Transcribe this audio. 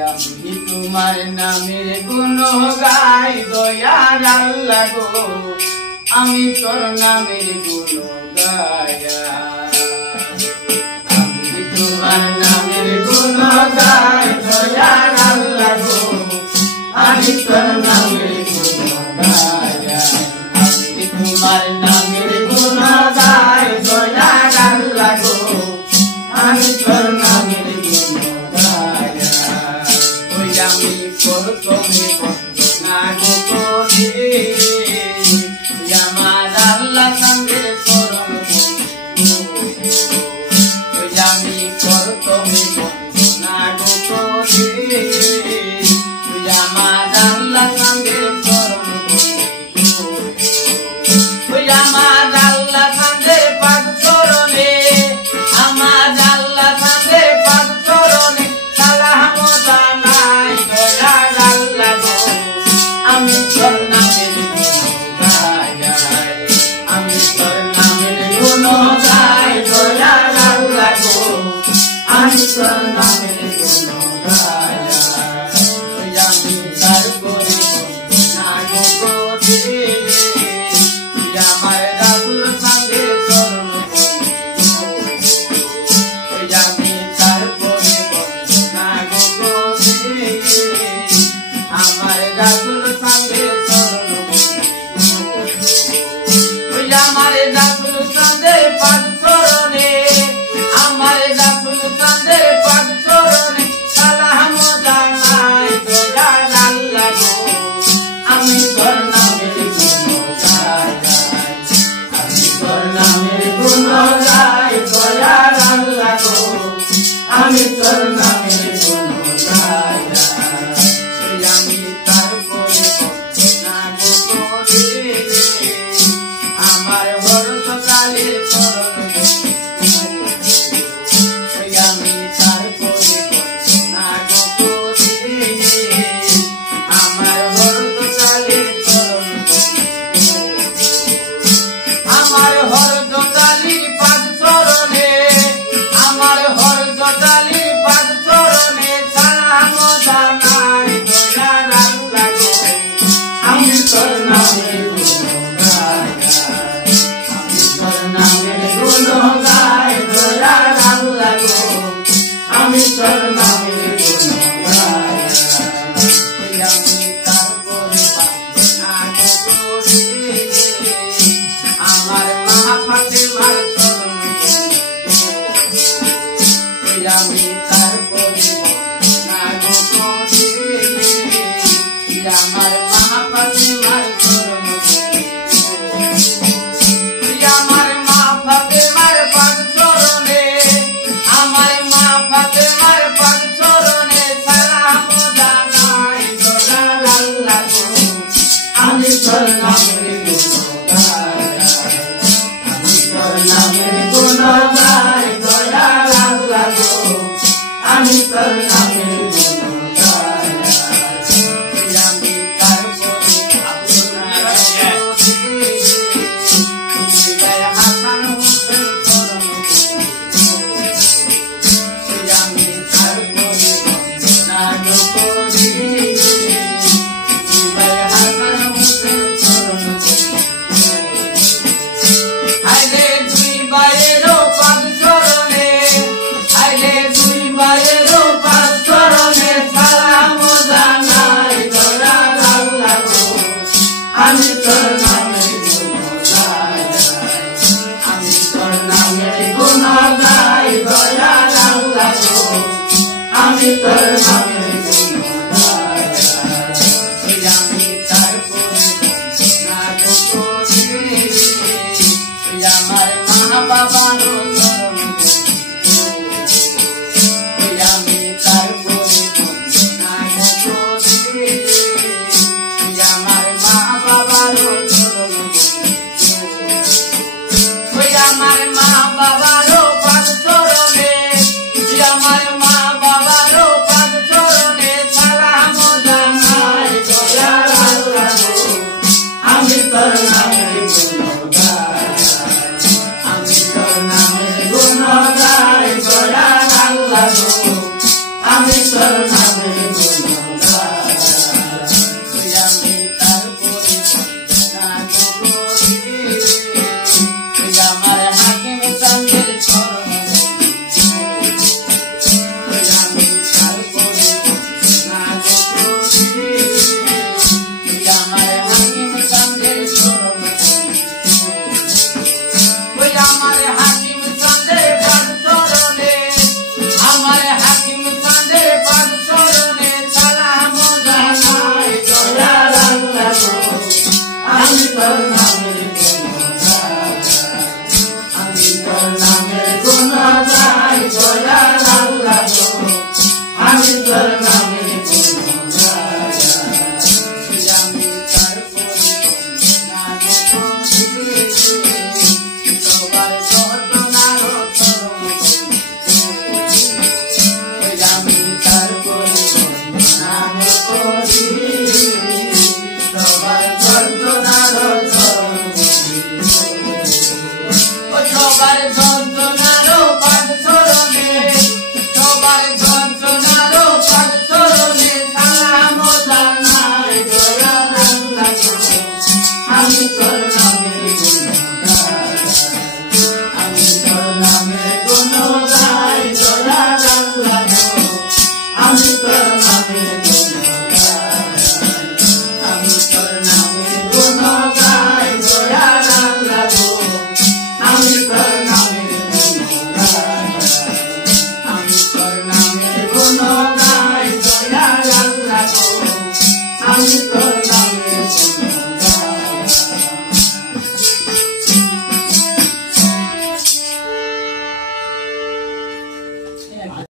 আমি তোমার নামের গুণ গাই দয়ার আল্লাহ গো, আমি তোর নামের গুণ গায়া। আমি তোমার নামের গুণ গাই দয়ার আল্লাহ গো, আমি তোর নামের গুণ গায়া। আমি তোমার নামের গুণ গাই দয়ার আল্লাহ গো, আমি তোর নামের গুণ গায়া। ওই আমি প্রথমে বন্দনা করি, আমার আল্লাহ সঙ্গে চরণ বন্ধু। ওই আমি প্রথমে বন্দনা করি, আমার আল্লাহ সঙ্গে চরণ বন্ধু। ওই আমার আল্লাহ সঙ্গে পাদ চরণে, আমার আল্লাহ সঙ্গে পাদ চরণে সালাম জানাই দয়ার আল্লাহ গো, আমি তোর নামের গুণ গাই। আমি তোর নামের গুণ গাই দয়ার আল্লাহ গো, আমি তোর নামের গুণ গাই। আমি তারপরে বন্দনা করি, আমার রাসূল সঙ্গে চরণ বন্ধু। আমি তারপরে বন্দনা করি, আমার রাসূল সঙ্গে চরণ বন্ধু। আমার রাসূল সঙ্গে পাদ চরণে, আমার রাসূল সঙ্গে পাদ চরণে সালাম জানাই দয়ার আল্লাহ গো, আমি তোর নামের গুণ গাই। আমি তোর নামের গুণ গাই দয়ার আল্লাহ গো, আমি তোর নামের গুণ গাই। আমি তারপরে বন্দনা করি, আমার বরদকালের চরণ বন্ধু। আমি তারপরে বন্দনা করি, আমার বরদকালের চরণ বন্ধু। আমার হরদকালীর পাদ চরণে, আমার হরদকালীর পাদ চরণে সালাম জানাই দয়ার আল্লাহ গো, আমি তোর নামের গুণ গাই। আমি তোর নামের গুণ গাই দয়ার আল্লাহ গো, আমি তোর নামের গুণ গাই। আমি তারপরে বন্দনা করি, আমার মা ফাতেমার চরণ বন্ধু। আমি তারপরে বন্দনা করি, আমার মা ফাতেমার চরণ বন্ধু। আমার মা ফাতেমার পাদ চরণে, আমার মা ফাতেমার পাদ চরণে সালাম জানাই দয়ার আল্লাহ গো, আমি তোর নামের গুণ গাই। আমি তোর নামের গুণ গাই দয়ার আল্লাহ গো, আমি তোর